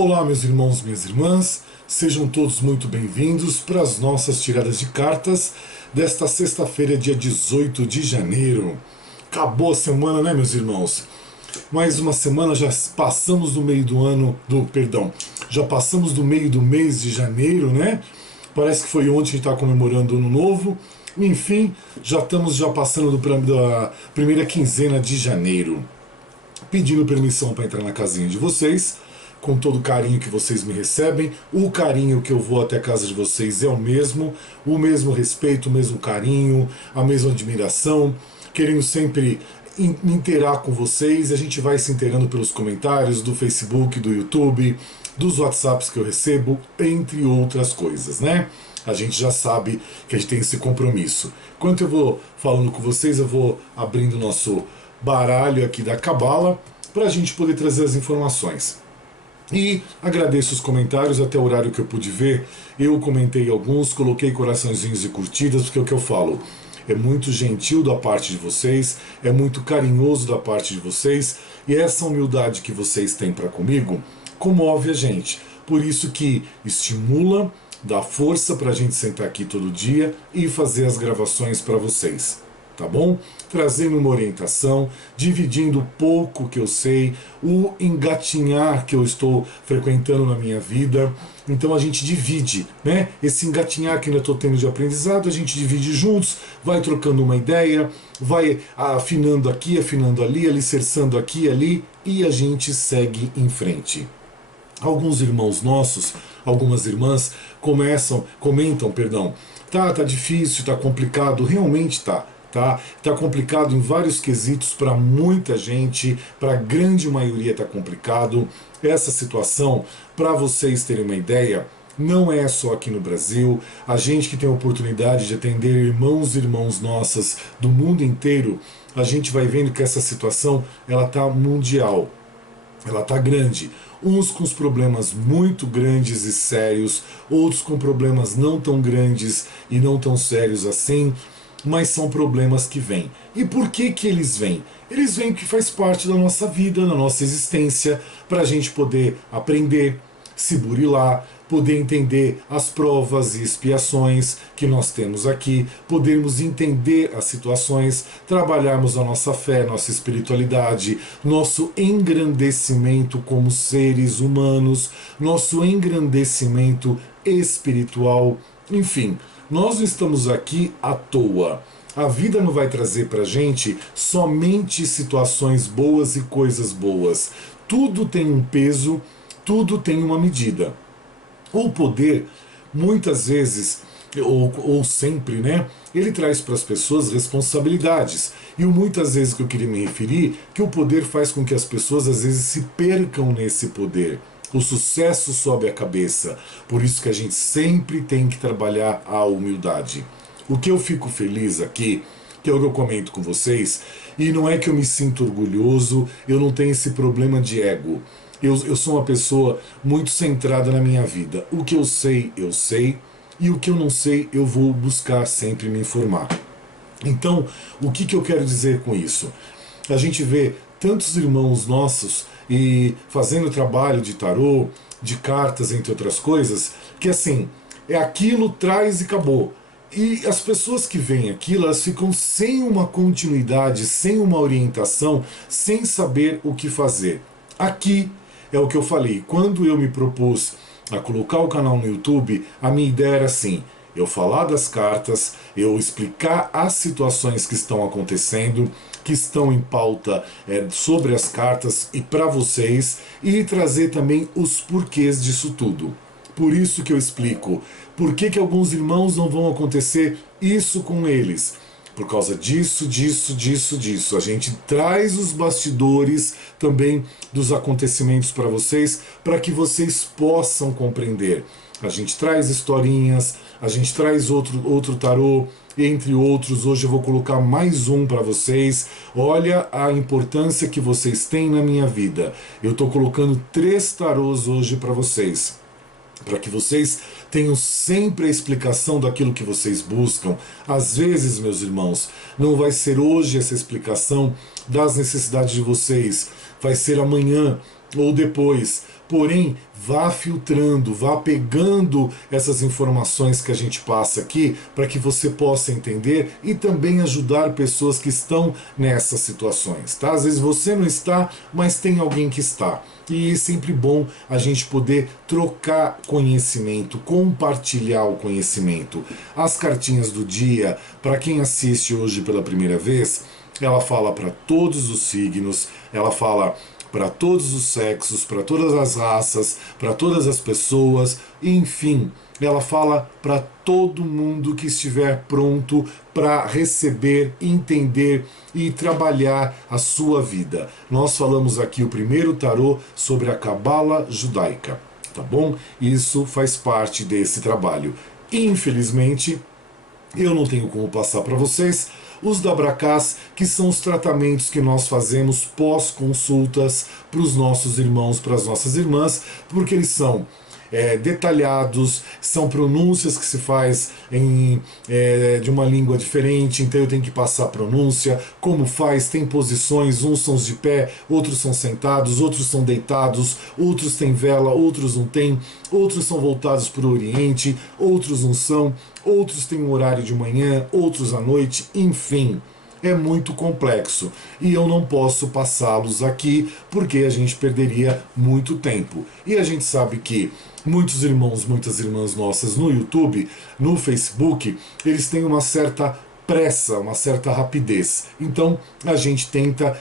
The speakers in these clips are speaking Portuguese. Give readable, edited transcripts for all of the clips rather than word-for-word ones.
Olá, meus irmãos, minhas irmãs, sejam todos muito bem-vindos para as nossas tiradas de cartas desta sexta-feira, dia 18 de janeiro. Acabou a semana, né, meus irmãos? Mais uma semana, já passamos do meio do ano, já passamos do meio do mês de janeiro, né? Parece que foi ontem que a gente está comemorando o Ano Novo. Enfim, já estamos passando da primeira quinzena de janeiro. Pedindo permissão para entrar na casinha de vocês, com todo o carinho que vocês me recebem. O carinho que eu vou até a casa de vocês é o mesmo respeito, o mesmo carinho, a mesma admiração, querendo sempre me inteirar com vocês. A gente vai se inteirando pelos comentários do Facebook, do YouTube, dos WhatsApps que eu recebo, entre outras coisas, né? A gente já sabe que a gente tem esse compromisso. Enquanto eu vou falando com vocês, eu vou abrindo o nosso baralho aqui da Cabala para a gente poder trazer as informações. E agradeço os comentários, até o horário que eu pude ver, eu comentei alguns, coloquei coraçõezinhos e curtidas, porque é o que eu falo, é muito gentil da parte de vocês, é muito carinhoso da parte de vocês, e essa humildade que vocês têm para comigo comove a gente. Por isso que estimula, dá força para a gente sentar aqui todo dia e fazer as gravações para vocês. Tá bom? Trazendo uma orientação, dividindo o pouco que eu sei, o engatinhar que eu estou frequentando na minha vida. Então a gente divide, né? Esse engatinhar que eu estou tendo de aprendizado, a gente divide juntos, vai trocando uma ideia, vai afinando aqui, afinando ali, alicerçando aqui e ali, e a gente segue em frente. Alguns irmãos nossos, algumas irmãs comentam, tá difícil, tá complicado, realmente tá. Tá complicado em vários quesitos para muita gente, para a grande maioria tá complicado. Essa situação, para vocês terem uma ideia, não é só aqui no Brasil. A gente que tem a oportunidade de atender irmãos e irmãs nossas do mundo inteiro, a gente vai vendo que essa situação ela tá mundial, ela tá grande. Uns com os problemas muito grandes e sérios, outros com problemas não tão grandes e não tão sérios assim, mas são problemas que vêm. E por que eles vêm? Eles vêm porque faz parte da nossa vida, da nossa existência, para a gente poder aprender, se burilar, poder entender as provas e expiações que nós temos aqui, podermos entender as situações, trabalharmos a nossa fé, nossa espiritualidade, nosso engrandecimento como seres humanos, nosso engrandecimento espiritual, enfim. Nós não estamos aqui à toa. A vida não vai trazer pra gente somente situações boas e coisas boas. Tudo tem um peso, tudo tem uma medida. O poder, muitas vezes, ou sempre, né? Ele traz para as pessoas responsabilidades. E o muitas vezes que eu queria me referir, que o poder faz com que as pessoas às vezes se percam nesse poder. O sucesso sobe a cabeça, por isso que a gente sempre tem que trabalhar a humildade. O que eu fico feliz aqui, que é o que eu comento com vocês, e não é que eu me sinto orgulhoso, eu não tenho esse problema de ego. Eu sou uma pessoa muito centrada na minha vida. O que eu sei, e o que eu não sei, eu vou buscar sempre me informar. Então, o que eu quero dizer com isso? A gente vê tantos irmãos nossos e fazendo trabalho de tarô, de cartas, entre outras coisas, que assim, é aquilo, traz e acabou. E as pessoas que veem aquilo, elas ficam sem uma continuidade, sem uma orientação, sem saber o que fazer. Aqui é o que eu falei, quando eu me propus a colocar o canal no YouTube, a minha ideia era assim, eu falar das cartas, eu explicar as situações que estão acontecendo, que estão em pauta sobre as cartas e para vocês, e trazer também os porquês disso tudo. Por isso que eu explico por que alguns irmãos não vão acontecer isso com eles. Por causa disso. A gente traz os bastidores também dos acontecimentos para vocês, para que vocês possam compreender. A gente traz historinhas, a gente traz outro tarô, entre outros. Hoje eu vou colocar mais um para vocês. Olha a importância que vocês têm na minha vida. Eu estou colocando 3 tarôs hoje para vocês, para que vocês tenham sempre a explicação daquilo que vocês buscam. Às vezes, meus irmãos, não vai ser hoje essa explicação das necessidades de vocês, vai ser amanhã, ou depois. Porém, vá filtrando, vá pegando essas informações que a gente passa aqui para que você possa entender e também ajudar pessoas que estão nessas situações, tá? Às vezes você não está, mas tem alguém que está. E é sempre bom a gente poder trocar conhecimento, compartilhar o conhecimento. As cartinhas do dia, para quem assiste hoje pela primeira vez, ela fala para todos os signos, ela fala para todos os sexos, para todas as raças, para todas as pessoas, enfim, ela fala para todo mundo que estiver pronto para receber, entender e trabalhar a sua vida. Nós falamos aqui o primeiro tarô sobre a Cabala judaica, tá bom? Isso faz parte desse trabalho. Infelizmente, eu não tenho como passar para vocês os Dabracás, que são os tratamentos que nós fazemos pós-consultas para os nossos irmãos, para as nossas irmãs, porque eles são detalhados, são pronúncias que se faz de uma língua diferente, então eu tenho que passar a pronúncia, como faz, tem posições, uns são de pé, outros são sentados, outros são deitados, outros têm vela, outros não têm, outros são voltados para o Oriente, outros não são, outros têm um horário de manhã, outros à noite, enfim. É muito complexo e eu não posso passá-los aqui porque a gente perderia muito tempo. E a gente sabe que muitos irmãos, muitas irmãs nossas no YouTube, no Facebook, eles têm uma certa pressa, uma certa rapidez. Então a gente tenta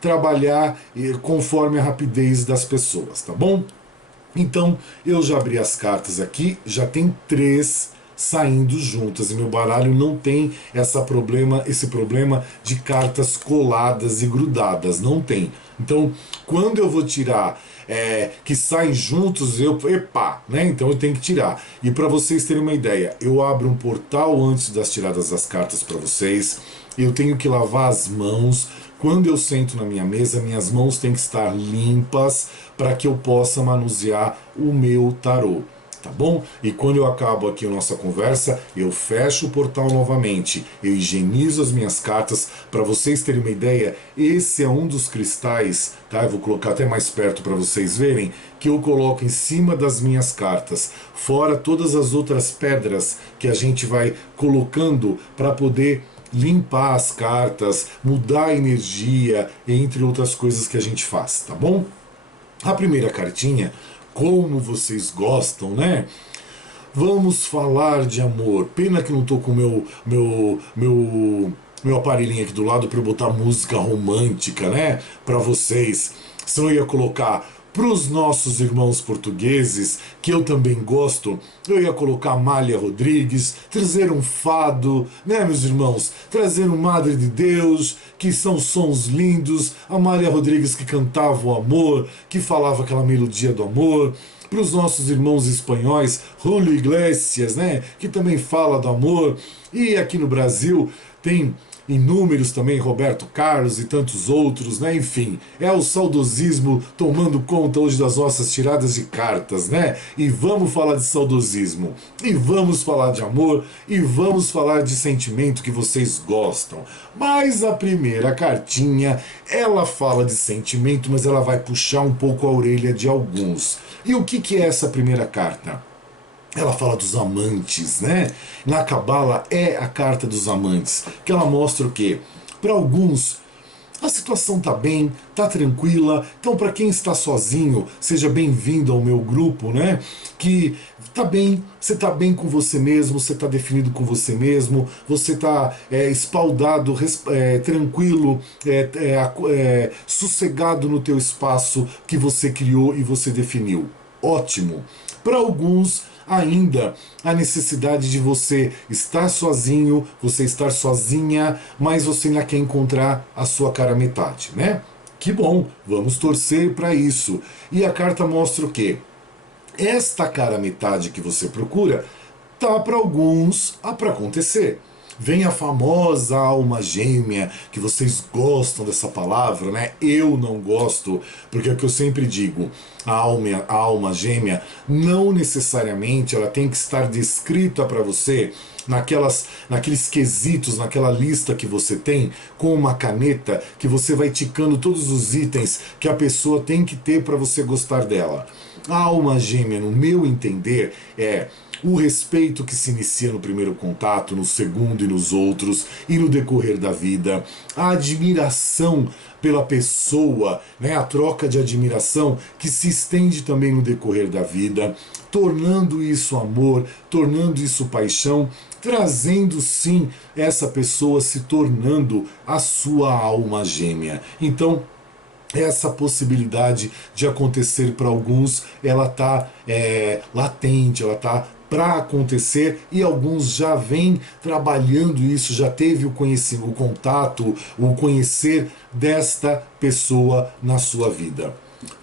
trabalhar conforme a rapidez das pessoas, tá bom? Então eu já abri as cartas aqui, já tem 3 saindo juntas e meu baralho não tem esse problema de cartas coladas e grudadas, não tem. Então quando eu vou tirar que saem juntos, então eu tenho que tirar. E para vocês terem uma ideia, eu abro um portal antes das tiradas das cartas para vocês, eu tenho que lavar as mãos. Quando eu sento na minha mesa, minhas mãos têm que estar limpas para que eu possa manusear o meu tarô. Tá bom? E quando eu acabo aqui a nossa conversa, eu fecho o portal novamente, eu higienizo as minhas cartas. Para vocês terem uma ideia, esse é um dos cristais, tá? Eu vou colocar até mais perto para vocês verem, que eu coloco em cima das minhas cartas, fora todas as outras pedras que a gente vai colocando para poder limpar as cartas, mudar a energia, entre outras coisas que a gente faz, tá bom? A primeira cartinha, como vocês gostam, né? Vamos falar de amor. Pena que não tô com meu aparelhinho aqui do lado para eu botar música romântica, né? Para vocês. Senão eu ia colocar para os nossos irmãos portugueses, que eu também gosto, eu ia colocar Amália Rodrigues, trazer um fado, né, meus irmãos? Trazer um Madre de Deus, que são sons lindos, Amália Rodrigues que cantava o amor, que falava aquela melodia do amor. Para os nossos irmãos espanhóis, Julio Iglesias, né, que também fala do amor. E aqui no Brasil tem inúmeros também, Roberto Carlos e tantos outros, né? Enfim, é o saudosismo tomando conta hoje das nossas tiradas de cartas, né? E vamos falar de saudosismo, e vamos falar de amor, e vamos falar de sentimento que vocês gostam. Mas a primeira cartinha, ela fala de sentimento, mas ela vai puxar um pouco a orelha de alguns. E o que é essa primeira carta? Ela fala dos amantes, né? Na Cabala é a carta dos amantes, que ela mostra o quê? Para alguns, a situação tá bem, tá tranquila. Então, para quem está sozinho, seja bem-vindo ao meu grupo, né? Que tá bem, você tá bem com você mesmo, você tá definido com você mesmo, você tá espaldado, tranquilo, sossegado no teu espaço que você criou e você definiu. Ótimo. Para alguns, ainda a necessidade de você estar sozinho, você estar sozinha, mas você ainda quer encontrar a sua cara metade, né? Que bom, vamos torcer para isso. E a carta mostra o quê? Esta cara metade que você procura tá para alguns para acontecer. vem a famosa alma gêmea, que vocês gostam dessa palavra, né? Eu não gosto, porque é o que eu sempre digo, a alma gêmea não necessariamente ela tem que estar descrita para você naqueles quesitos, naquela lista que você tem, com uma caneta que você vai ticando todos os itens que a pessoa tem que ter para você gostar dela. A alma gêmea, no meu entender, é o respeito que se inicia no primeiro contato, no segundo e nos outros, e no decorrer da vida, a admiração pela pessoa, né, a troca de admiração que se estende também no decorrer da vida, tornando isso amor, tornando isso paixão, trazendo sim essa pessoa se tornando a sua alma gêmea. Então, essa possibilidade de acontecer para alguns, ela está latente, ela está para acontecer e alguns já vêm trabalhando isso, já teve o contato, o conhecer desta pessoa na sua vida.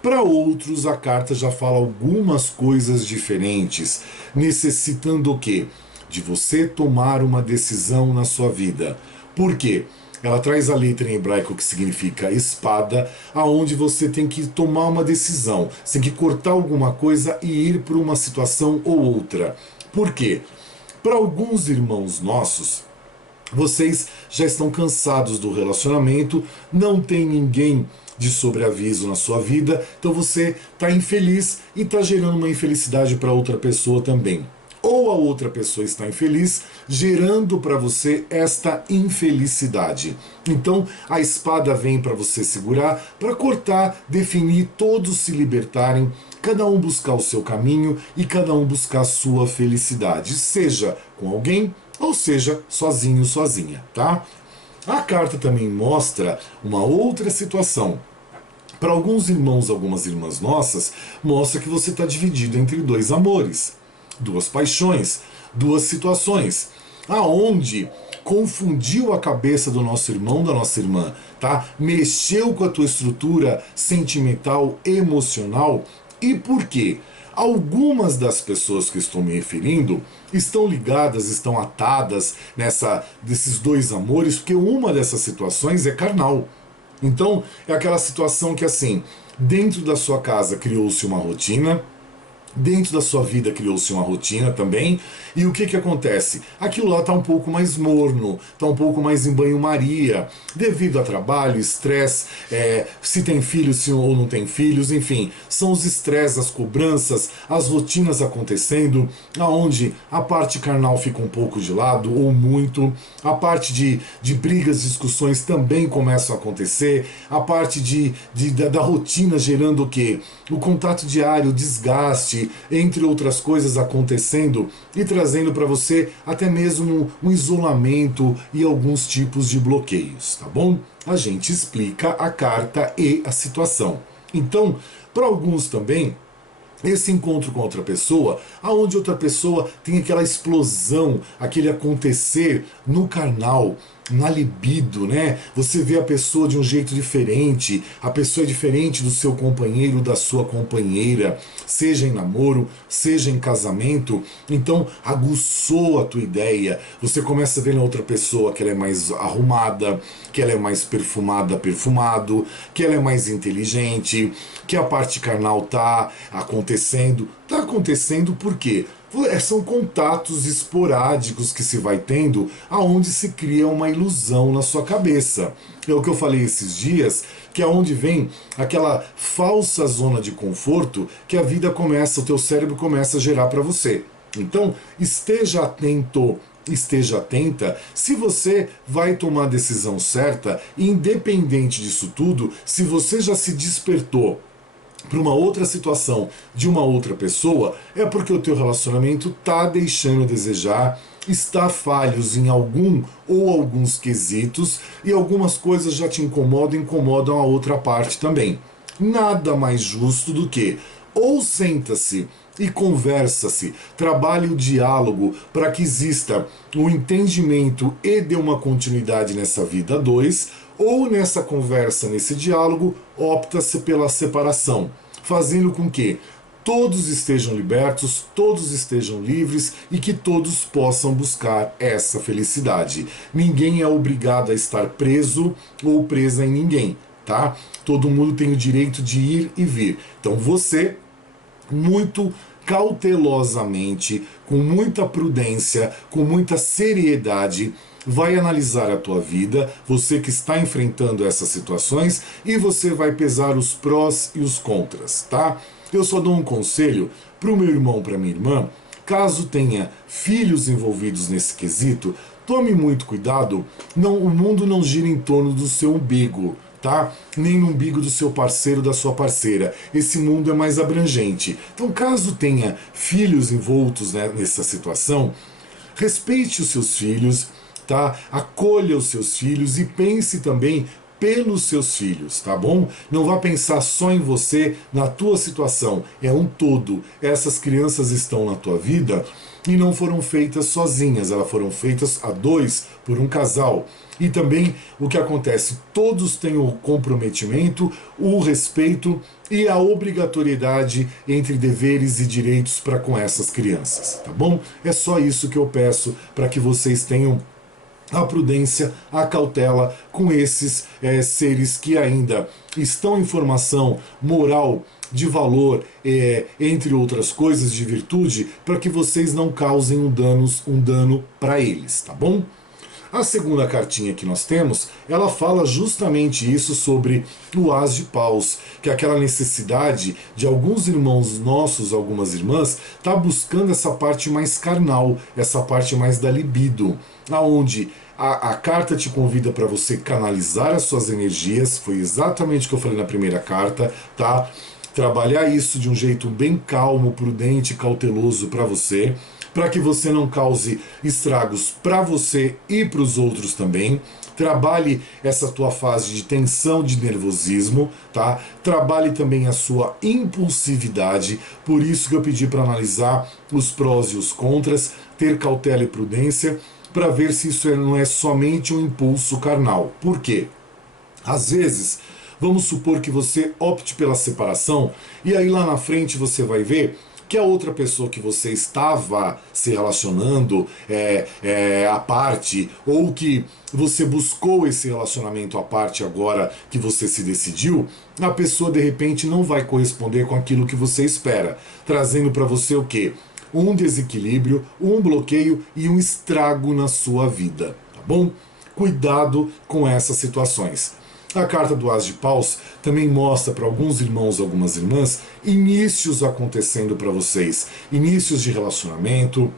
Para outros, a carta já fala algumas coisas diferentes, necessitando o quê? De você tomar uma decisão na sua vida. Por quê? Ela traz a letra em hebraico que significa espada, aonde você tem que tomar uma decisão, você tem que cortar alguma coisa e ir para uma situação ou outra. Por quê? Para alguns irmãos nossos, vocês já estão cansados do relacionamento, não tem ninguém de sobreaviso na sua vida, então você está infeliz e está gerando uma infelicidade para outra pessoa também. Ou a outra pessoa está infeliz, gerando para você esta infelicidade. Então a espada vem para você segurar, para cortar, definir, todos se libertarem, cada um buscar o seu caminho e cada um buscar a sua felicidade, seja com alguém ou seja sozinho, sozinha, tá? A carta também mostra uma outra situação. Para alguns irmãos, algumas irmãs nossas, mostra que você está dividido entre dois amores, duas paixões, duas situações, aonde confundiu a cabeça do nosso irmão, da nossa irmã, tá? Mexeu com a tua estrutura sentimental, emocional. E por quê? Algumas das pessoas que estou me referindo estão ligadas, estão atadas desses dois amores, porque uma dessas situações é carnal. Então, é aquela situação que assim, dentro da sua casa criou-se uma rotina, dentro da sua vida criou-se uma rotina também, e o que que acontece? Aquilo lá está um pouco mais morno, está um pouco mais em banho-maria, devido a trabalho, estresse, se tem filhos se ou não tem filhos, enfim, são os estresses, as cobranças, as rotinas acontecendo, aonde a parte carnal fica um pouco de lado, ou muito, a parte de brigas, discussões também começam a acontecer, a parte da rotina gerando o quê? O contato diário, o desgaste, entre outras coisas acontecendo e trazendo para você até mesmo um isolamento e alguns tipos de bloqueios, tá bom? A gente explica a carta e a situação. Então, para alguns também, esse encontro com outra pessoa, aonde outra pessoa tem aquela explosão, aquele acontecer no carnal, na libido, né? Você vê a pessoa de um jeito diferente, a pessoa é diferente do seu companheiro, da sua companheira, seja em namoro, seja em casamento, então aguçou a tua ideia, você começa a ver na outra pessoa que ela é mais arrumada, que ela é mais perfumada, perfumado, que ela é mais inteligente, que a parte carnal tá acontecendo por quê? São contatos esporádicos que se vai tendo, aonde se cria uma ilusão na sua cabeça. É o que eu falei esses dias, que é onde vem aquela falsa zona de conforto que a vida começa, o teu cérebro começa a gerar para você. Então, esteja atento, esteja atenta se você vai tomar a decisão certa, independente disso tudo, se você já se despertou para uma outra situação de uma outra pessoa, é porque o teu relacionamento está deixando a desejar, está falhos em algum ou alguns quesitos e algumas coisas já te incomodam a outra parte também. Nada mais justo do que ou senta-se e conversa-se, trabalhe o diálogo para que exista o entendimento e dê uma continuidade nessa vida a dois, ou nessa conversa, nesse diálogo, opta-se pela separação, fazendo com que todos estejam libertos, todos estejam livres e que todos possam buscar essa felicidade. Ninguém é obrigado a estar preso ou presa em ninguém, tá? Todo mundo tem o direito de ir e vir. Então você, muito cautelosamente, com muita prudência, com muita seriedade, vai analisar a tua vida, você que está enfrentando essas situações, e você vai pesar os prós e os contras, tá? Eu só dou um conselho para o meu irmão, para minha irmã, caso tenha filhos envolvidos nesse quesito, tome muito cuidado, o mundo não gira em torno do seu umbigo, tá? Nem no umbigo do seu parceiro, da sua parceira. Esse mundo é mais abrangente. Então, caso tenha filhos envoltos, né, nessa situação, respeite os seus filhos, tá? Acolha os seus filhos e pense também pelos seus filhos, tá bom? Não vá pensar só em você, na tua situação, é um todo. Essas crianças estão na tua vida e não foram feitas sozinhas, elas foram feitas a dois, por um casal. E também o que acontece, todos têm o comprometimento, o respeito e a obrigatoriedade entre deveres e direitos para com essas crianças, tá bom? É só isso que eu peço para que vocês tenham a prudência, a cautela com esses seres que ainda estão em formação moral, de valor, entre outras coisas, de virtude, para que vocês não causem um dano para eles, tá bom? A segunda cartinha que nós temos, ela fala justamente isso sobre o As de Paus, que é aquela necessidade de alguns irmãos nossos, algumas irmãs, tá buscando essa parte mais carnal, essa parte mais da libido, aonde a carta te convida para você canalizar as suas energias, foi exatamente o que eu falei na primeira carta, tá? Trabalhar isso de um jeito bem calmo, prudente, cauteloso para você, para que você não cause estragos para você e para os outros também. Trabalhe essa tua fase de tensão, de nervosismo, tá? Trabalhe também a sua impulsividade, por isso que eu pedi para analisar os prós e os contras, ter cautela e prudência, para ver se isso não é somente um impulso carnal. Por quê? Às vezes, vamos supor que você opte pela separação, e aí lá na frente você vai ver que a outra pessoa que você estava se relacionando à parte, ou que você buscou esse relacionamento à parte agora que você se decidiu, a pessoa de repente não vai corresponder com aquilo que você espera, trazendo para você o quê? Um desequilíbrio, um bloqueio e um estrago na sua vida, tá bom? Cuidado com essas situações. A carta do As de Paus também mostra para alguns irmãos, algumas irmãs, inícios acontecendo para vocês, inícios de relacionamento,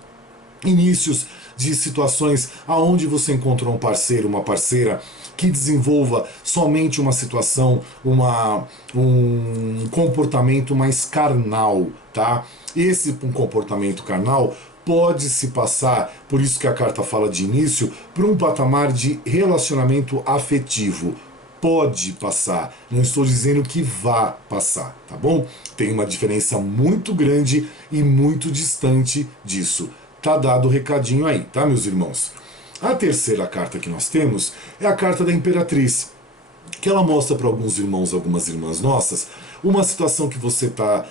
inícios de situações aonde você encontrou um parceiro, uma parceira que desenvolva somente uma situação, um comportamento mais carnal, tá? Esse comportamento carnal pode se passar, por isso que a carta fala de início, para um patamar de relacionamento afetivo. Pode passar, não estou dizendo que vá passar, tá bom? Tem uma diferença muito grande e muito distante disso. Tá dado o recadinho aí, tá, meus irmãos? A terceira carta que nós temos é a carta da Imperatriz, que ela mostra para alguns irmãos, algumas irmãs nossas, uma situação que você está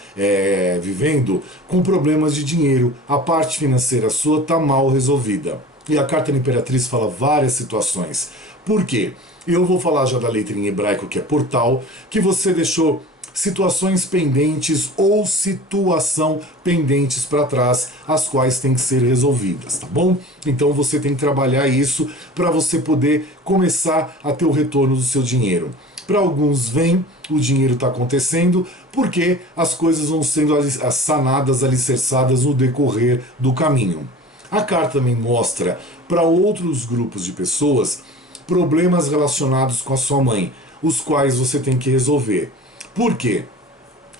vivendo com problemas de dinheiro, a parte financeira sua está mal resolvida. E a carta da Imperatriz fala várias situações. Por quê? Eu vou falar já da letra em hebraico, que é portal, que você deixou situações pendentes ou situação pendentes para trás, as quais têm que ser resolvidas, tá bom? Então você tem que trabalhar isso para você poder começar a ter o retorno do seu dinheiro. Para alguns vem, o dinheiro está acontecendo, porque as coisas vão sendo sanadas, alicerçadas no decorrer do caminho. A carta também mostra para outros grupos de pessoas problemas relacionados com a sua mãe, os quais você tem que resolver. Por quê?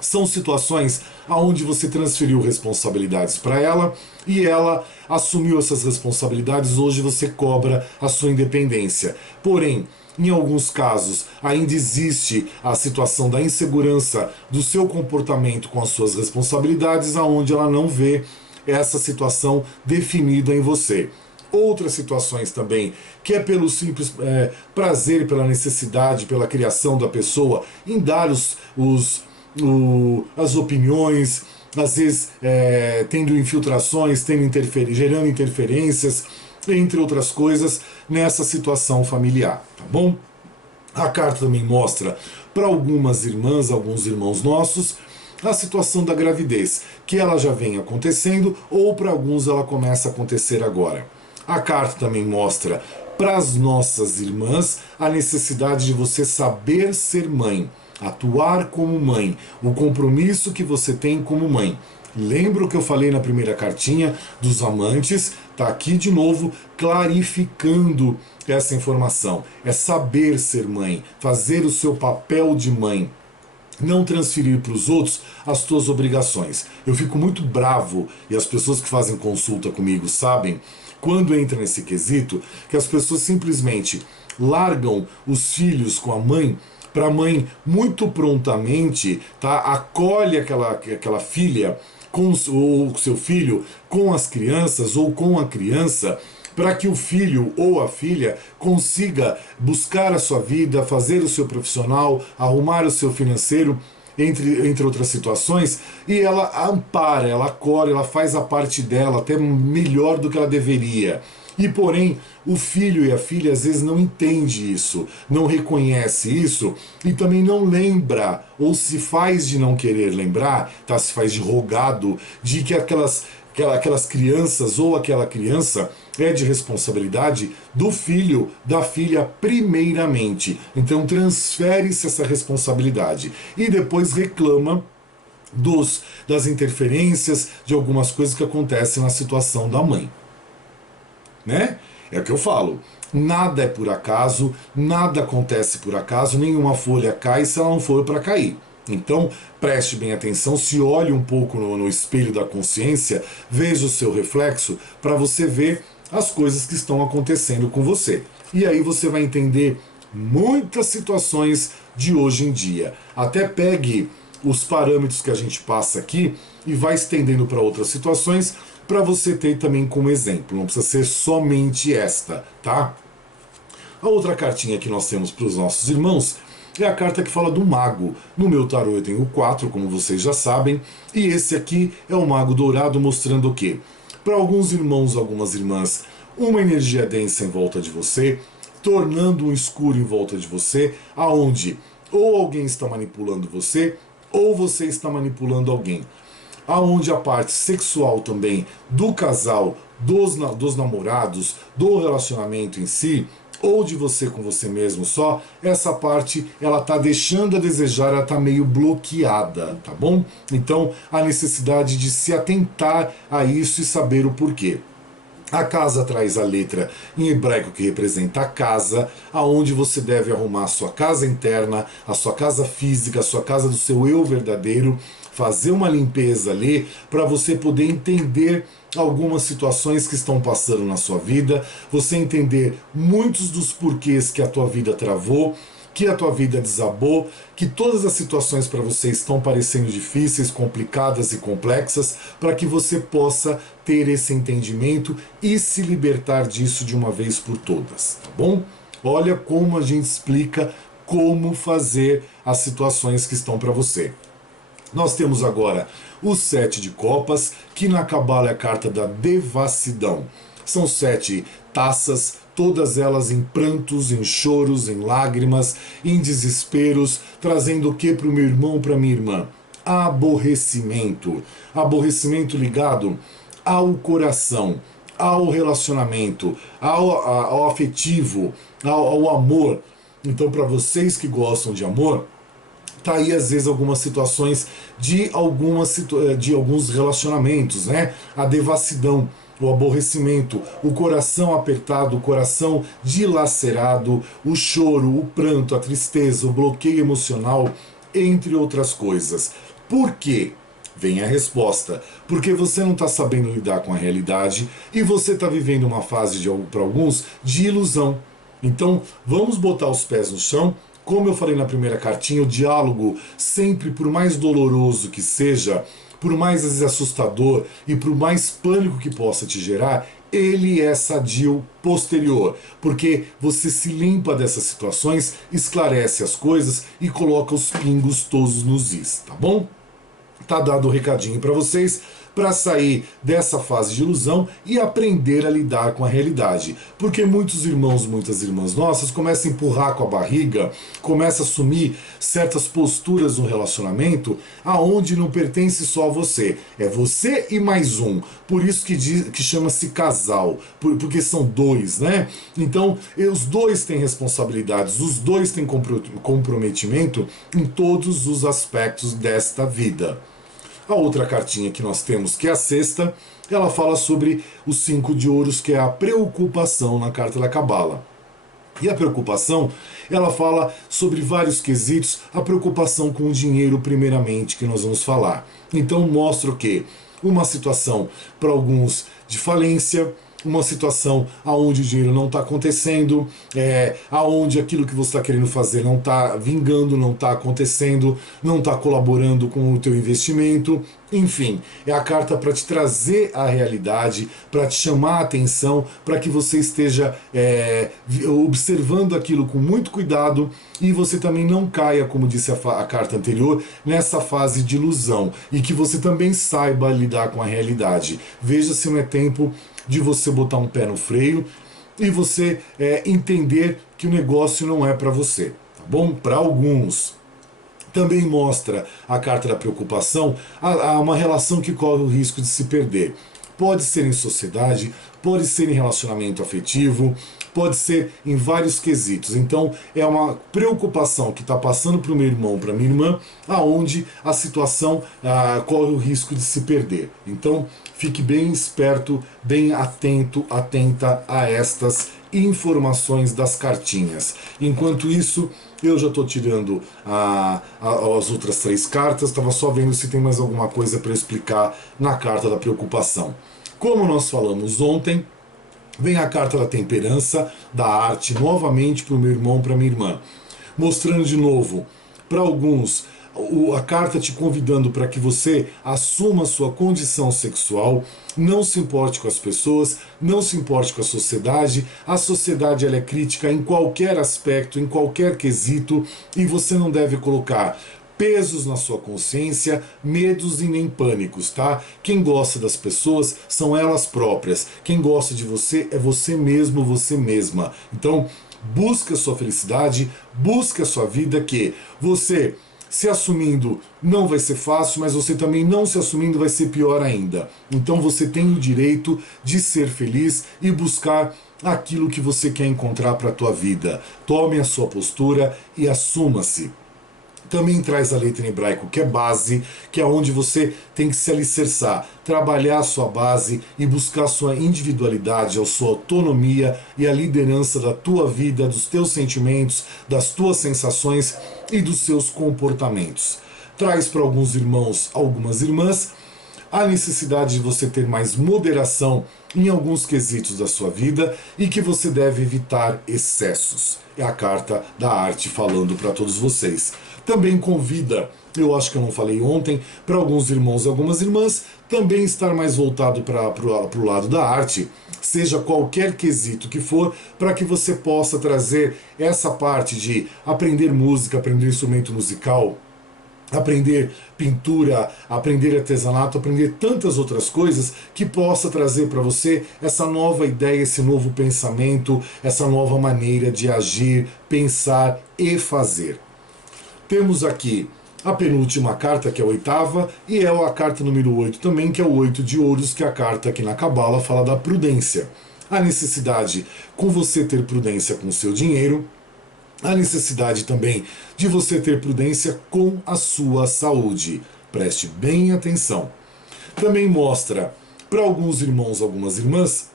São situações onde você transferiu responsabilidades para ela e ela assumiu essas responsabilidades, hoje você cobra a sua independência. Porém, em alguns casos, ainda existe a situação da insegurança do seu comportamento com as suas responsabilidades, aonde ela não vê essa situação definida em você. Outras situações também, que é pelo simples prazer, pela necessidade, pela criação da pessoa, em dar as opiniões, às vezes tendo infiltrações, gerando interferências, entre outras coisas, nessa situação familiar, tá bom? A carta também mostra para algumas irmãs, alguns irmãos nossos, a situação da gravidez, que ela já vem acontecendo ou para alguns ela começa a acontecer agora. A carta também mostra para as nossas irmãs a necessidade de você saber ser mãe, atuar como mãe, o compromisso que você tem como mãe. Lembra o que eu falei na primeira cartinha dos amantes? Tá aqui de novo clarificando essa informação. É saber ser mãe, fazer o seu papel de mãe, não transferir para os outros as suas obrigações. Eu fico muito bravo, e as pessoas que fazem consulta comigo sabem, quando entra nesse quesito, que as pessoas simplesmente largam os filhos com a mãe, para a mãe muito prontamente, tá, acolhe aquela filha ou seu filho com as crianças ou com a criança, para que o filho ou a filha consiga buscar a sua vida, fazer o seu profissional, arrumar o seu financeiro, entre outras situações, e ela ampara, ela acolhe, ela faz a parte dela até melhor do que ela deveria. E porém, o filho e a filha às vezes não entende isso, não reconhece isso e também não lembra, ou se faz de não querer lembrar, tá? Se faz de rogado, de que aquelas crianças ou aquela criança é de responsabilidade do filho, da filha primeiramente. Então transfere-se essa responsabilidade e depois reclama das interferências de algumas coisas que acontecem na situação da mãe. Né? É o que eu falo. Nada é por acaso, nada acontece por acaso, nenhuma folha cai se ela não for para cair. Então, preste bem atenção, se olhe um pouco no espelho da consciência, veja o seu reflexo para você ver as coisas que estão acontecendo com você. E aí você vai entender muitas situações de hoje em dia. Até pegue os parâmetros que a gente passa aqui e vai estendendo para outras situações, para você ter também como exemplo. Não precisa ser somente esta, tá? A outra cartinha que nós temos para os nossos irmãos é a carta que fala do mago. No meu tarô eu tenho 4, como vocês já sabem, e esse aqui é o mago dourado, mostrando o quê? Para alguns irmãos, algumas irmãs, uma energia densa em volta de você, tornando um escuro em volta de você, aonde ou alguém está manipulando você, ou você está manipulando alguém. Aonde a parte sexual também do casal, dos namorados, do relacionamento em si, ou de você com você mesmo só, essa parte ela tá deixando a desejar, ela tá meio bloqueada, tá bom? Então a necessidade de se atentar a isso e saber o porquê. A casa traz a letra em hebraico que representa a casa, aonde você deve arrumar a sua casa interna, a sua casa física, a sua casa do seu eu verdadeiro, fazer uma limpeza ali para você poder entender algumas situações que estão passando na sua vida, você entender muitos dos porquês que a tua vida travou, que a tua vida desabou, que todas as situações para você estão parecendo difíceis, complicadas e complexas, para que você possa ter esse entendimento e se libertar disso de uma vez por todas, tá bom? Olha como a gente explica como fazer as situações que estão para você. Nós temos agora o 7 de copas, que na Cabala é a carta da devassidão. São 7 taças, todas elas em prantos, em choros, em lágrimas, em desesperos, trazendo o que para o meu irmão, para minha irmã? Aborrecimento. Aborrecimento ligado ao coração, ao relacionamento, ao afetivo, ao amor. Então, para vocês que gostam de amor, tá aí às vezes algumas situações de alguns relacionamentos, né? A devassidão, o aborrecimento, o coração apertado, o coração dilacerado, o choro, o pranto, a tristeza, o bloqueio emocional, entre outras coisas. Por quê? Vem a resposta. Porque você não está sabendo lidar com a realidade e você está vivendo uma fase, para alguns, de ilusão. Então, vamos botar os pés no chão. Como eu falei na primeira cartinha, o diálogo, sempre por mais doloroso que seja, por mais às vezes assustador e por mais pânico que possa te gerar, ele é sadio posterior, porque você se limpa dessas situações, esclarece as coisas e coloca os pingos todos nos is, tá bom? Tá dado o recadinho para vocês para sair dessa fase de ilusão e aprender a lidar com a realidade. Porque muitos irmãos, muitas irmãs nossas começam a empurrar com a barriga, começam a assumir certas posturas no relacionamento aonde não pertence só a você. É você e mais um. Por isso que chama-se casal, porque são dois, né? Então, os dois têm responsabilidades, os dois têm comprometimento em todos os aspectos desta vida. A outra cartinha que nós temos, que é a sexta, ela fala sobre os 5 de ouros, que é a preocupação na carta da Cabala. E a preocupação, ela fala sobre vários quesitos, a preocupação com o dinheiro primeiramente, que nós vamos falar. Então mostra o quê? Uma situação para alguns de falência, uma situação aonde o dinheiro não está acontecendo, aonde aquilo que você está querendo fazer não está vingando, não está acontecendo, não está colaborando com o teu investimento. Enfim, é a carta para te trazer a realidade, para te chamar a atenção, para que você esteja observando aquilo com muito cuidado e você também não caia, como disse a carta anterior, nessa fase de ilusão, e que você também saiba lidar com a realidade. Veja se não é tempo de você botar um pé no freio e você entender que o negócio não é para você, tá bom? Para alguns. Também mostra a carta da preocupação a uma relação que corre o risco de se perder. Pode ser em sociedade, pode ser em relacionamento afetivo, pode ser em vários quesitos. Então é uma preocupação que está passando para o meu irmão, para minha irmã, aonde a situação corre o risco de se perder. Então fique bem esperto, bem atento, atenta a estas informações das cartinhas. Enquanto isso, eu já estou tirando as outras 3 cartas, estava só vendo se tem mais alguma coisa para explicar na carta da preocupação. Como nós falamos ontem, vem a carta da temperança, da arte, novamente para o meu irmão, para minha irmã. Mostrando de novo, para alguns, a carta te convidando para que você assuma a sua condição sexual, não se importe com as pessoas, não se importe com a sociedade ela é crítica em qualquer aspecto, em qualquer quesito, e você não deve colocar pesos na sua consciência, medos e nem pânicos, tá? Quem gosta das pessoas são elas próprias, quem gosta de você é você mesmo, você mesma. Então, busca a sua felicidade, busca a sua vida, que você se assumindo não vai ser fácil, mas você também não se assumindo vai ser pior ainda. Então você tem o direito de ser feliz e buscar aquilo que você quer encontrar para a tua vida. Tome a sua postura e assuma-se. Também traz a letra em hebraico, que é base, que é onde você tem que se alicerçar, trabalhar a sua base e buscar a sua individualidade, a sua autonomia e a liderança da tua vida, dos teus sentimentos, das tuas sensações e dos seus comportamentos. Traz para alguns irmãos, algumas irmãs, a necessidade de você ter mais moderação em alguns quesitos da sua vida e que você deve evitar excessos. É a carta da arte falando para todos vocês. Também convida, eu acho que eu não falei ontem, para alguns irmãos e algumas irmãs também estar mais voltado para o lado da arte, seja qualquer quesito que for, para que você possa trazer essa parte de aprender música, aprender instrumento musical, aprender pintura, aprender artesanato, aprender tantas outras coisas que possa trazer para você essa nova ideia, esse novo pensamento, essa nova maneira de agir, pensar e fazer. Temos aqui a penúltima carta, que é a 8ª, e é a carta número 8 também, que é o 8 de ouros, que é a carta aqui na Cabala fala da prudência. A necessidade com você ter prudência com o seu dinheiro, a necessidade também de você ter prudência com a sua saúde. Preste bem atenção. Também mostra para alguns irmãos, algumas irmãs,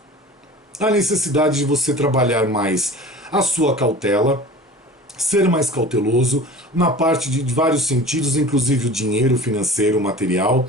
a necessidade de você trabalhar mais a sua cautela, ser mais cauteloso na parte de vários sentidos, inclusive o dinheiro, financeiro, material,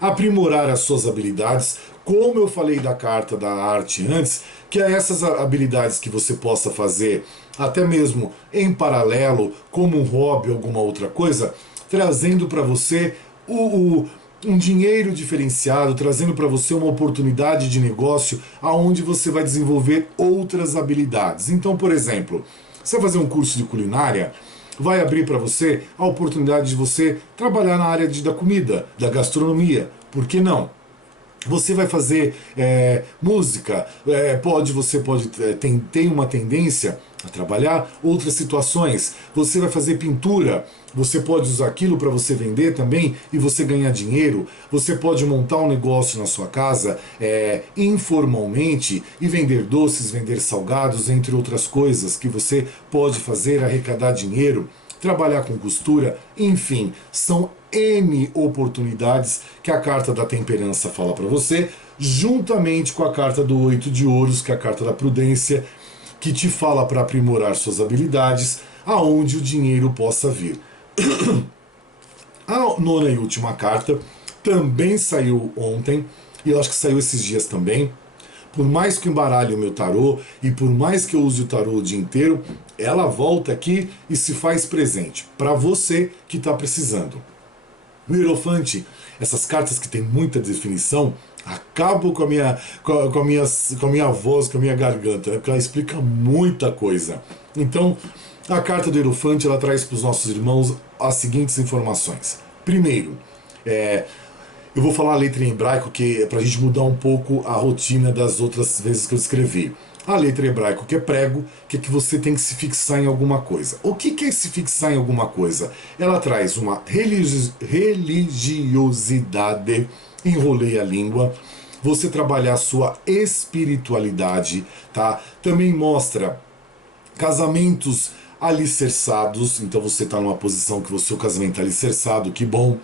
aprimorar as suas habilidades, como eu falei da carta da arte antes, que é essas habilidades que você possa fazer até mesmo em paralelo, como um hobby ou alguma outra coisa, trazendo para você um dinheiro diferenciado, trazendo para você uma oportunidade de negócio aonde você vai desenvolver outras habilidades. Então, por exemplo, você vai fazer um curso de culinária, vai abrir para você a oportunidade de você trabalhar na área da comida, da gastronomia. Por que não? Você vai fazer música, você pode tem uma tendência a trabalhar outras situações. Você vai fazer pintura, você pode usar aquilo para você vender também e você ganhar dinheiro. Você pode montar um negócio na sua casa informalmente e vender doces, vender salgados, entre outras coisas que você pode fazer, arrecadar dinheiro, trabalhar com costura, enfim, são N oportunidades que a carta da temperança fala para você, juntamente com a carta do 8 de ouros, que é a carta da prudência, que te fala para aprimorar suas habilidades, aonde o dinheiro possa vir. A nona e última carta também saiu ontem, e eu acho que saiu esses dias também. Por mais que eu embaralhe o meu tarô e por mais que eu use o tarô o dia inteiro, ela volta aqui e se faz presente para você que está precisando. O Hierofante, essas cartas que tem muita definição, acabam com a minha voz, com a minha garganta, né? Porque ela explica muita coisa. Então, a carta do Hierofante, ela traz para os nossos irmãos as seguintes informações. Primeiro, eu vou falar a letra em hebraico, que é para a gente mudar um pouco a rotina das outras vezes que eu escrevi. A letra em hebraico, que é prego, que é que você tem que se fixar em alguma coisa. O que é se fixar em alguma coisa? Ela traz uma religiosidade, enrolei a língua, você trabalhar a sua espiritualidade, tá? Também mostra casamentos alicerçados, então você está numa posição que o seu casamento é alicerçado, que bom.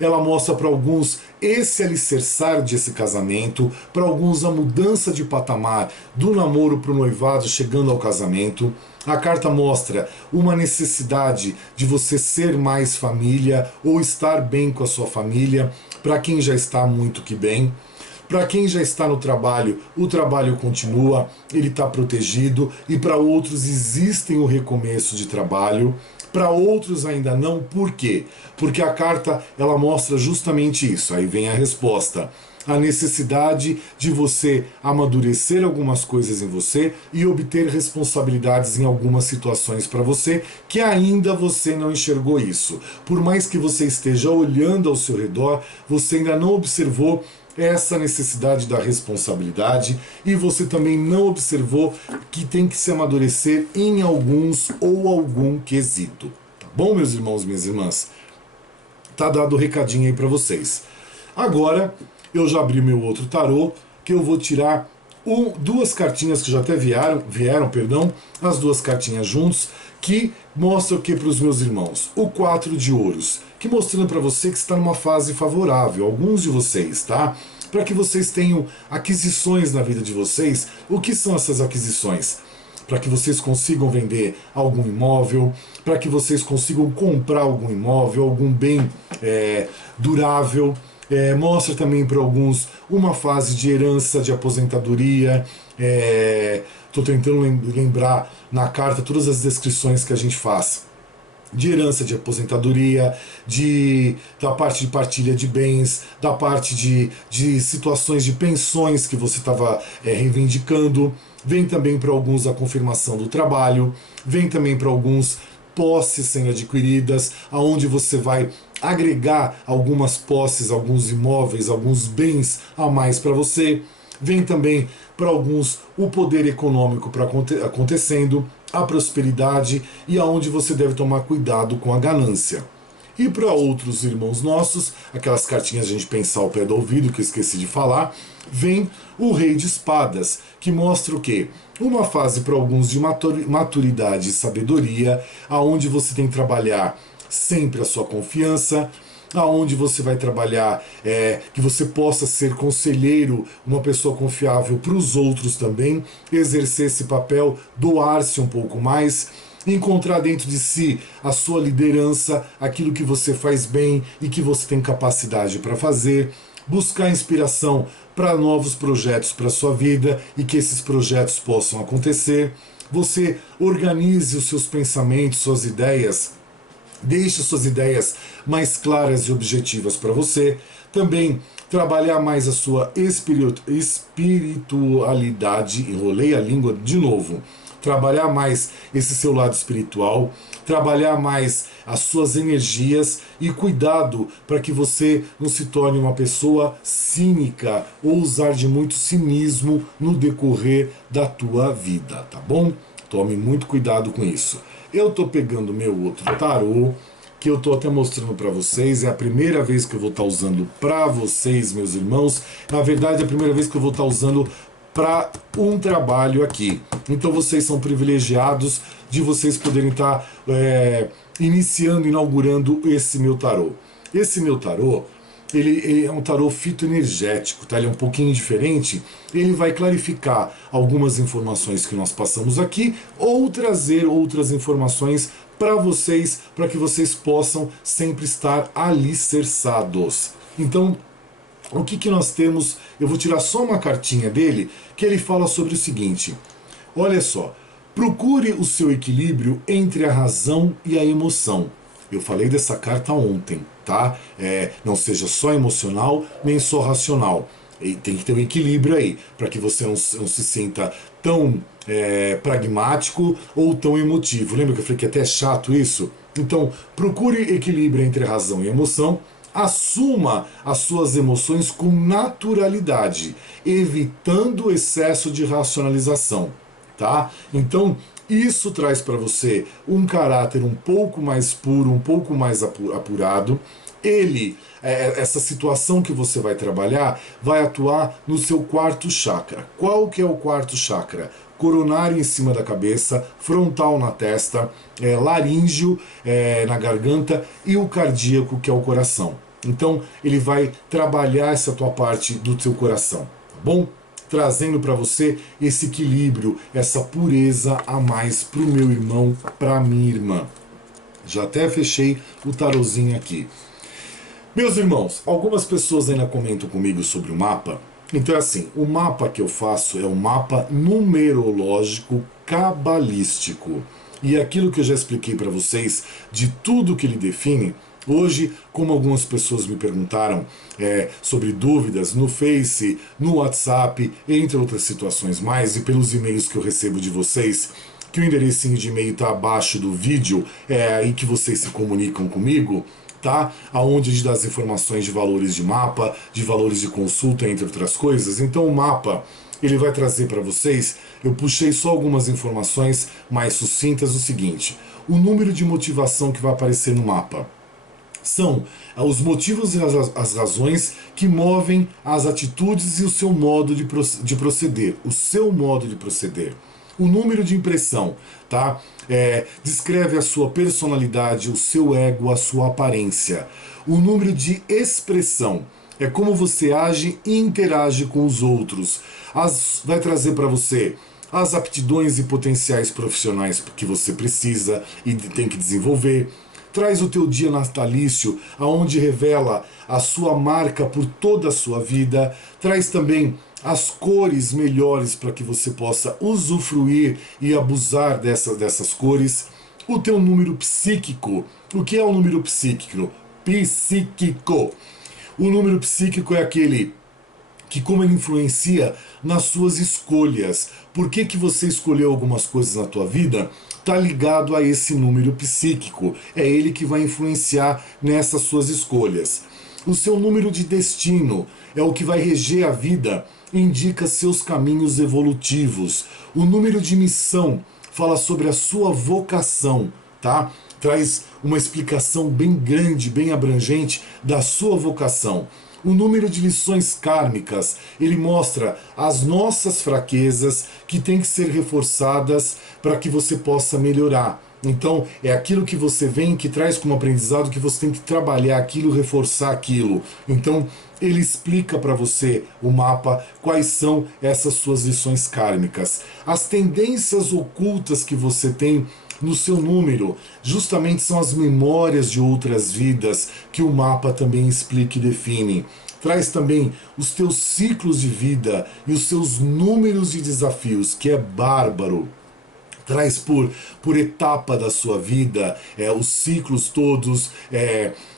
Ela mostra para alguns esse alicerçar desse casamento, para alguns a mudança de patamar do namoro para o noivado chegando ao casamento. A carta mostra uma necessidade de você ser mais família ou estar bem com a sua família, para quem já está muito que bem. Para quem já está no trabalho, o trabalho continua, ele está protegido, e para outros existem o recomeço de trabalho. Para outros ainda não, por quê? Porque a carta ela mostra justamente isso. Aí vem a resposta. A necessidade de você amadurecer algumas coisas em você e obter responsabilidades em algumas situações para você, que ainda você não enxergou isso. Por mais que você esteja olhando ao seu redor, você ainda não observou essa necessidade da responsabilidade e você também não observou que tem que se amadurecer em alguns ou algum quesito. Tá bom, meus irmãos e minhas irmãs? Tá dado o recadinho aí para vocês. Agora, eu já abri meu outro tarô, que eu vou tirar duas cartinhas que já até vieram, as duas cartinhas juntos, que mostram o que para os meus irmãos? O 4 de ouros, que mostrando para você que está numa fase favorável, alguns de vocês, tá? Para que vocês tenham aquisições na vida de vocês. O que são essas aquisições? Para que vocês consigam vender algum imóvel, para que vocês consigam comprar algum imóvel, algum bem durável. Mostra também para alguns uma fase de herança, de aposentadoria. Estou tentando lembrar na carta todas as descrições que a gente faz. De herança, de aposentadoria, da parte de partilha de bens, da parte de situações de pensões que você estava reivindicando. Vem também para alguns a confirmação do trabalho, vem também para alguns posses sendo adquiridas, aonde você vai agregar algumas posses, alguns imóveis, alguns bens a mais para você. Vem também para alguns o poder econômico acontecendo, a prosperidade e aonde você deve tomar cuidado com a ganância. E para outros irmãos nossos, aquelas cartinhas a gente pensar ao pé do ouvido, que eu esqueci de falar, vem o Rei de Espadas, que mostra o quê? Uma fase para alguns de maturidade e sabedoria, aonde você tem que trabalhar sempre a sua confiança, aonde você vai trabalhar que você possa ser conselheiro, uma pessoa confiável para os outros também, exercer esse papel, doar-se um pouco mais, encontrar dentro de si a sua liderança, aquilo que você faz bem e que você tem capacidade para fazer, buscar inspiração para novos projetos para a sua vida e que esses projetos possam acontecer. Você organize os seus pensamentos, suas ideias, deixe suas ideias mais claras e objetivas para você. Também trabalhar mais a sua espiritualidade, enrolei a língua de novo. trabalhar mais esse seu lado espiritual, trabalhar mais as suas energias e cuidado para que você não se torne uma pessoa cínica ou usar de muito cinismo no decorrer da tua vida, tá bom? Tome muito cuidado com isso. Eu tô pegando meu outro tarô, que eu tô até mostrando para vocês, é a primeira vez que eu vou estar usando para vocês, meus irmãos. Na verdade, é a primeira vez que eu vou estar usando para um trabalho aqui. Então vocês são privilegiados de vocês poderem estar iniciando, inaugurando esse meu tarô. Esse meu tarô, ele é um tarô fitoenergético, tá? Ele é um pouquinho diferente. Ele vai clarificar algumas informações que nós passamos aqui ou trazer outras informações para vocês, para que vocês possam sempre estar alicerçados. Então, o que nós temos? Eu vou tirar só uma cartinha dele, que ele fala sobre o seguinte. Olha só, procure o seu equilíbrio entre a razão e a emoção. Eu falei dessa carta ontem, tá? Não seja só emocional, nem só racional. E tem que ter um equilíbrio aí, para que você não se sinta tão pragmático ou tão emotivo. Lembra que eu falei que até é chato isso? Então, procure equilíbrio entre razão e emoção. Assuma as suas emoções com naturalidade, evitando o excesso de racionalização, tá? Então, isso traz para você um caráter um pouco mais puro, um pouco mais apurado. Essa situação que você vai trabalhar, vai atuar no seu quarto chakra. Qual que é o quarto chakra? Coronário em cima da cabeça, frontal na testa, laríngeo na garganta e o cardíaco, que é o coração. Então, ele vai trabalhar essa tua parte do teu coração, tá bom? Trazendo para você esse equilíbrio, essa pureza a mais para o meu irmão, para a minha irmã. Já até fechei o tarozinho aqui. Meus irmãos, algumas pessoas ainda comentam comigo sobre o mapa. Então é assim, o mapa que eu faço é um mapa numerológico cabalístico. E aquilo que eu já expliquei para vocês, de tudo que ele define, hoje, como algumas pessoas me perguntaram sobre dúvidas no Face, no WhatsApp, entre outras situações mais, e pelos e-mails que eu recebo de vocês, que o enderecinho de e-mail está abaixo do vídeo, é aí que vocês se comunicam comigo, tá? Aonde a gente dá as informações de valores de mapa, de valores de consulta, entre outras coisas. Então o mapa, ele vai trazer para vocês, eu puxei só algumas informações mais sucintas, o seguinte: o número de motivação que vai aparecer no mapa são os motivos e as razões que movem as atitudes e o seu modo de proceder, o seu modo de proceder. O número de impressão, tá? Descreve a sua personalidade, o seu ego, a sua aparência. O número de expressão é como você age e interage com os outros. Vai trazer para você as aptidões e potenciais profissionais que você precisa e tem que desenvolver. Traz o teu dia natalício, aonde revela a sua marca por toda a sua vida. Traz também as cores melhores para que você possa usufruir e abusar dessas cores. O teu número psíquico. O que é o número psíquico? Psíquico. O número psíquico é aquele que, como ele influencia nas suas escolhas. Por que você escolheu algumas coisas na tua vida? Está ligado a esse número psíquico. É ele que vai influenciar nessas suas escolhas. O seu número de destino é o que vai reger a vida, indica seus caminhos evolutivos. O número de missão fala sobre a sua vocação, tá? Traz uma explicação bem grande, bem abrangente da sua vocação. O número de lições kármicas, ele mostra as nossas fraquezas que têm que ser reforçadas para que você possa melhorar. Então, é aquilo que você vem, que traz como aprendizado, que você tem que trabalhar aquilo, reforçar aquilo. Então, ele explica para você, o mapa, quais são essas suas lições kármicas. As tendências ocultas que você tem no seu número, justamente são as memórias de outras vidas que o mapa também explica e define. Traz também os teus ciclos de vida e os seus números de desafios, que é bárbaro. traz por etapa da sua vida, os ciclos todos,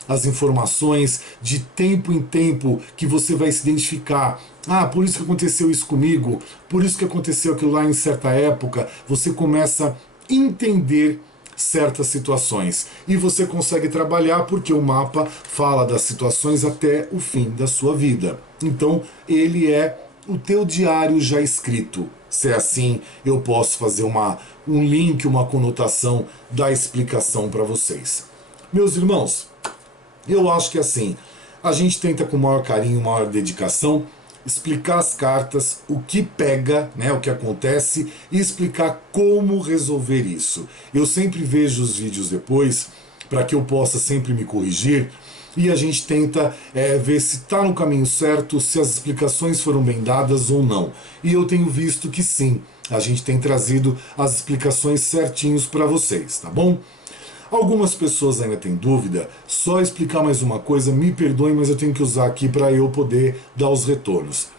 as informações de tempo em tempo que você vai se identificar. Ah, por isso que aconteceu isso comigo, por isso que aconteceu aquilo lá em certa época. Você começa a entender certas situações e você consegue trabalhar porque o mapa fala das situações até o fim da sua vida. Então ele é o teu diário já escrito. Se é assim, eu posso fazer um link, uma conotação da explicação para vocês. Meus irmãos, eu acho que assim, a gente tenta com maior carinho, maior dedicação, explicar as cartas, o que pega, né, o que acontece, e explicar como resolver isso. Eu sempre vejo os vídeos depois, para que eu possa sempre me corrigir, e a gente tenta ver se está no caminho certo, se as explicações foram bem dadas ou não. E eu tenho visto que sim, a gente tem trazido as explicações certinhos para vocês, tá bom? Algumas pessoas ainda têm dúvida, só explicar mais uma coisa, me perdoem, mas eu tenho que usar aqui para eu poder dar os retornos.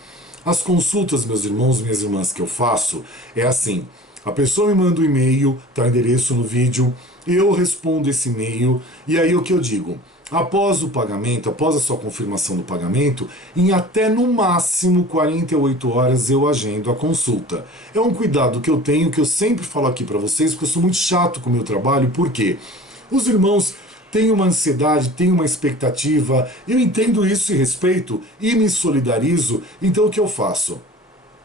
As consultas, meus irmãos e minhas irmãs, que eu faço, é assim, a pessoa me manda um e-mail, tá o endereço no vídeo, eu respondo esse e-mail, e aí o que eu digo? Após o pagamento, após a sua confirmação do pagamento, em até no máximo 48 horas eu agendo a consulta. É um cuidado que eu tenho, que eu sempre falo aqui para vocês, porque eu sou muito chato com o meu trabalho, porque os irmãos têm uma ansiedade, têm uma expectativa, eu entendo isso e respeito e me solidarizo, então o que eu faço?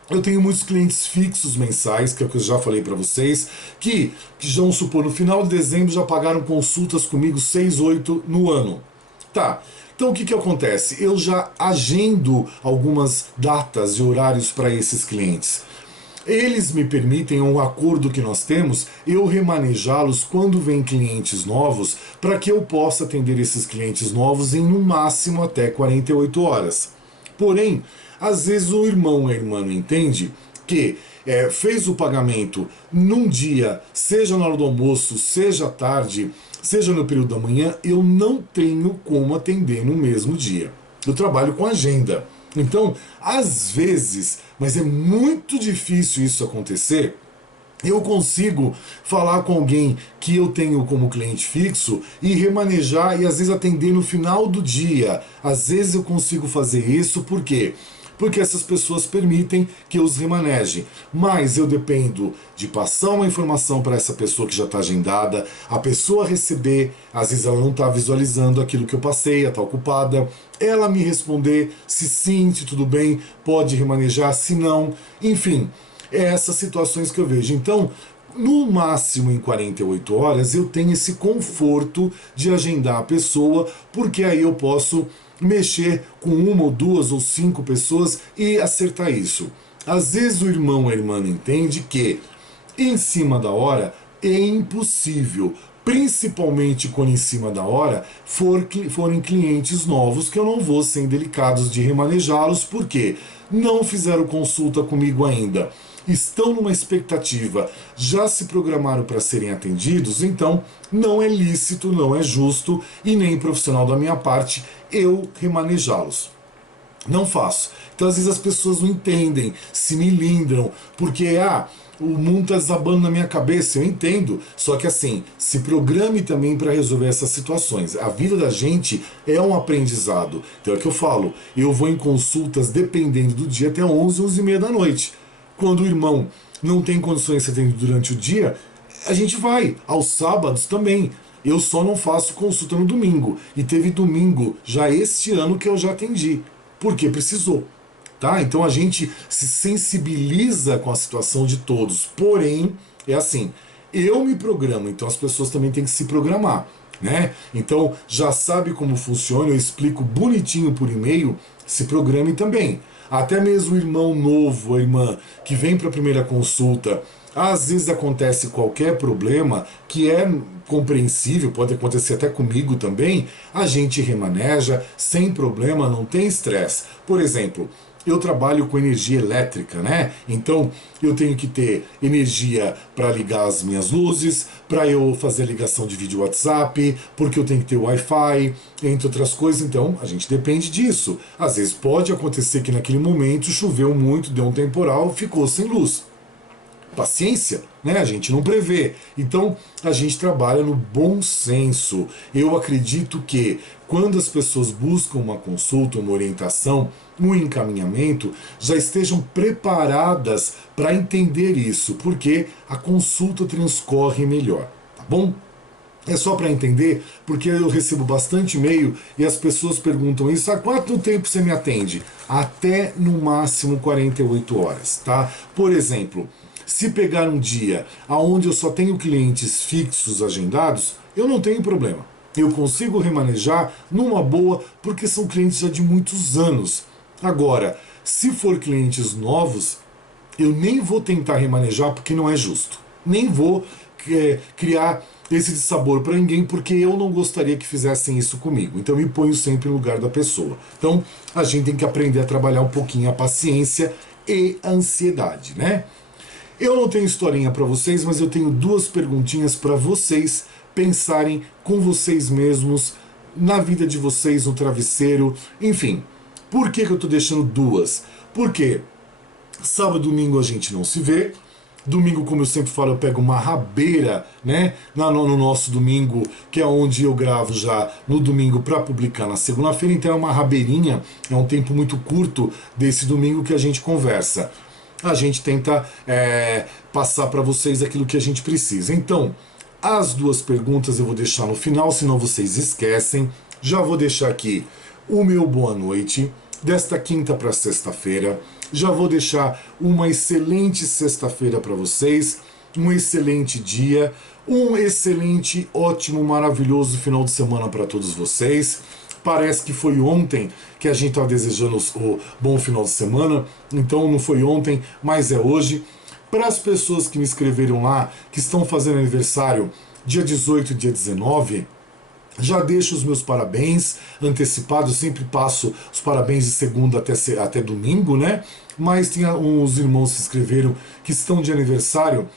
Eu tenho muitos clientes fixos mensais, que é o que eu já falei para vocês, que vamos supor, no final de dezembro já pagaram consultas comigo 6, 8 no ano. Tá, então o que acontece? Eu já agendo algumas datas e horários para esses clientes. Eles me permitem, um acordo que nós temos, eu remanejá-los quando vem clientes novos, para que eu possa atender esses clientes novos em no máximo até 48 horas. Porém, às vezes o irmão ou a irmã não entende que fez o pagamento num dia, seja na hora do almoço, seja à tarde, seja no período da manhã, eu não tenho como atender no mesmo dia. Eu trabalho com agenda. Então, às vezes, mas é muito difícil isso acontecer, eu consigo falar com alguém que eu tenho como cliente fixo e remanejar e às vezes atender no final do dia. Às vezes eu consigo fazer isso, por quê? Porque essas pessoas permitem que eu os remaneje. Mas eu dependo de passar uma informação para essa pessoa que já está agendada, a pessoa receber, às vezes ela não está visualizando aquilo que eu passei, ela está ocupada, ela me responder se sim, se tudo bem, pode remanejar, se não, enfim, essas situações que eu vejo. Então, no máximo em 48 horas, eu tenho esse conforto de agendar a pessoa, porque aí eu posso mexer com uma ou duas ou cinco pessoas e acertar isso. Às vezes o irmão ou a irmã não entende que em cima da hora é impossível, principalmente quando em cima da hora forem clientes novos, que eu não vou ser delicados de remanejá-los, porque não fizeram consulta comigo ainda, estão numa expectativa, já se programaram para serem atendidos, então não é lícito, não é justo e nem profissional da minha parte eu remanejá-los. Não faço. Então às vezes as pessoas não entendem, se me lindram, porque o mundo está desabando na minha cabeça, eu entendo. Só que assim, se programe também para resolver essas situações. A vida da gente é um aprendizado. Então é o que eu falo, eu vou em consultas dependendo do dia até 11, 11 e meia da noite. Quando o irmão não tem condições de ser atendido durante o dia, a gente vai. Aos sábados também. Eu só não faço consulta no domingo. E teve domingo já este ano que eu já atendi. Porque precisou. Tá? Então a gente se sensibiliza com a situação de todos. Porém, é assim, eu me programo, então as pessoas também têm que se programar. Né? Então já sabe como funciona, eu explico bonitinho por e-mail, se programe também. Até mesmo o irmão novo, a irmã que vem para a primeira consulta, às vezes acontece qualquer problema que é compreensível, pode acontecer até comigo também, a gente remaneja sem problema, não tem estresse. Por exemplo, eu trabalho com energia elétrica, né? Então eu tenho que ter energia para ligar as minhas luzes, para eu fazer a ligação de vídeo WhatsApp, porque eu tenho que ter Wi-Fi, entre outras coisas. Então a gente depende disso. Às vezes pode acontecer que naquele momento choveu muito, deu um temporal, ficou sem luz. paciência, né? A gente não prevê. Então a gente trabalha no bom senso. Eu acredito que quando as pessoas buscam uma consulta, uma orientação, um encaminhamento, já estejam preparadas para entender isso, porque a consulta transcorre melhor, tá bom? É só para entender, porque eu recebo bastante e-mail e as pessoas perguntam isso: há quanto tempo você me atende? Até no máximo 48 horas, tá? Por exemplo, se pegar um dia onde eu só tenho clientes fixos agendados, eu não tenho problema. Eu consigo remanejar numa boa, porque são clientes já de muitos anos. Agora, se for clientes novos, eu nem vou tentar remanejar porque não é justo. Nem vou criar esse dissabor para ninguém, porque eu não gostaria que fizessem isso comigo. Então eu me ponho sempre no lugar da pessoa. Então a gente tem que aprender a trabalhar um pouquinho a paciência e a ansiedade, né? Eu não tenho historinha para vocês, mas eu tenho duas perguntinhas para vocês pensarem com vocês mesmos, na vida de vocês, no travesseiro, enfim. Por que eu estou deixando duas? Porque sábado e domingo a gente não se vê. Domingo, como eu sempre falo, eu pego uma rabeira, né? No nosso domingo, que é onde eu gravo já no domingo para publicar na segunda-feira. Então é uma rabeirinha, é um tempo muito curto desse domingo que a gente conversa. A gente tenta passar para vocês aquilo que a gente precisa. Então, as duas perguntas eu vou deixar no final, senão vocês esquecem. Já vou deixar aqui o meu boa noite, desta quinta para sexta-feira. Já vou deixar uma excelente sexta-feira para vocês, um excelente dia, um excelente, ótimo, maravilhoso final de semana para todos vocês. Parece que foi ontem que a gente estava desejando o bom final de semana, então não foi ontem, mas é hoje. Para as pessoas que me escreveram lá, que estão fazendo aniversário dia 18 e dia 19, já deixo os meus parabéns antecipados. Eu sempre passo os parabéns de segunda até domingo, né? Mas tem uns irmãos que se inscreveram que estão de aniversário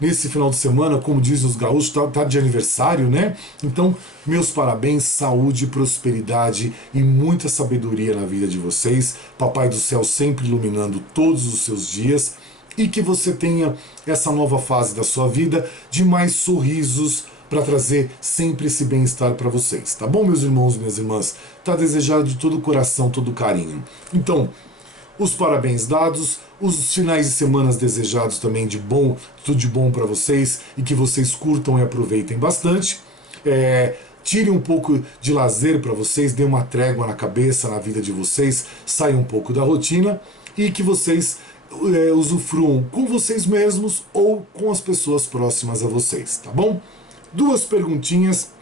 nesse final de semana, como dizem os gaúchos, tá de aniversário, né? Então, meus parabéns, saúde, prosperidade e muita sabedoria na vida de vocês. Papai do céu sempre iluminando todos os seus dias e que você tenha essa nova fase da sua vida de mais sorrisos, para trazer sempre esse bem-estar para vocês, tá bom, meus irmãos e minhas irmãs? Tá desejado de todo o coração, todo o carinho. Então, os parabéns dados, os finais de semana desejados também de bom, tudo de bom para vocês e que vocês curtam e aproveitem bastante. Tire um pouco de lazer para vocês, dê uma trégua na cabeça, na vida de vocês, saiam um pouco da rotina e que vocês usufruam com vocês mesmos ou com as pessoas próximas a vocês, tá bom? Duas perguntinhas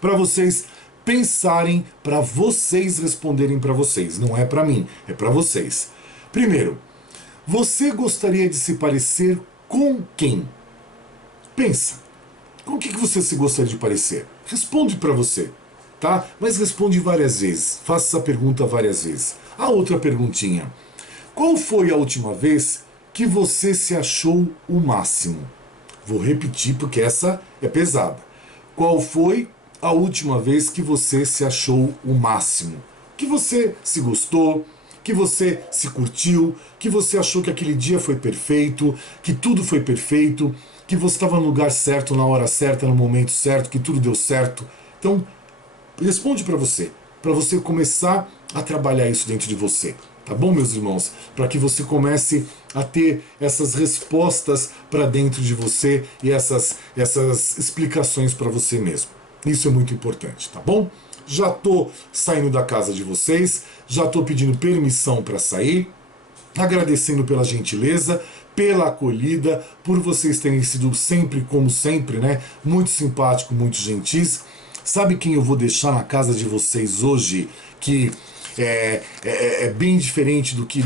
para vocês pensarem, para vocês responderem para vocês. Não é para mim, é para vocês. Primeiro, você gostaria de se parecer com quem? Pensa. Com o que você se gostaria de parecer? Responde para você, tá? Mas responde várias vezes. Faça essa pergunta várias vezes. A outra perguntinha. Qual foi a última vez que você se achou o máximo? Vou repetir porque essa é pesada. Qual foi a última vez que você se achou o máximo? Que você se gostou, que você se curtiu, que você achou que aquele dia foi perfeito, que tudo foi perfeito, que você estava no lugar certo, na hora certa, no momento certo, que tudo deu certo. Então, responde para você começar a trabalhar isso dentro de você. Tá bom, meus irmãos? Para que você comece a ter essas respostas para dentro de você e essas explicações para você mesmo. Isso é muito importante, tá bom? Já estou saindo da casa de vocês, já estou pedindo permissão para sair, agradecendo pela gentileza, pela acolhida, por vocês terem sido sempre, como sempre, né? Muito simpático, muito gentis. Sabe quem eu vou deixar na casa de vocês hoje? Que é bem diferente do que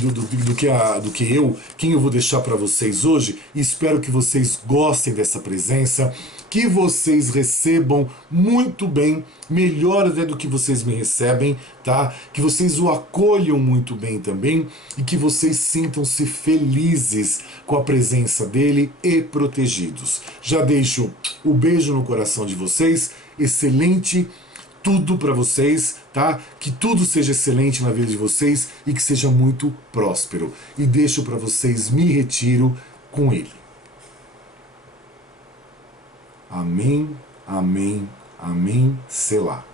eu, quem eu vou deixar para vocês hoje, e espero que vocês gostem dessa presença, que vocês recebam muito bem, melhor até do que vocês me recebem, tá? Que vocês o acolham muito bem também e que vocês sintam-se felizes com a presença dele e protegidos. Já deixo o beijo no coração de vocês, excelente tudo para vocês, tá? Que tudo seja excelente na vida de vocês e que seja muito próspero. E deixo para vocês, me retiro com Ele. Amém, amém, amém, Selá.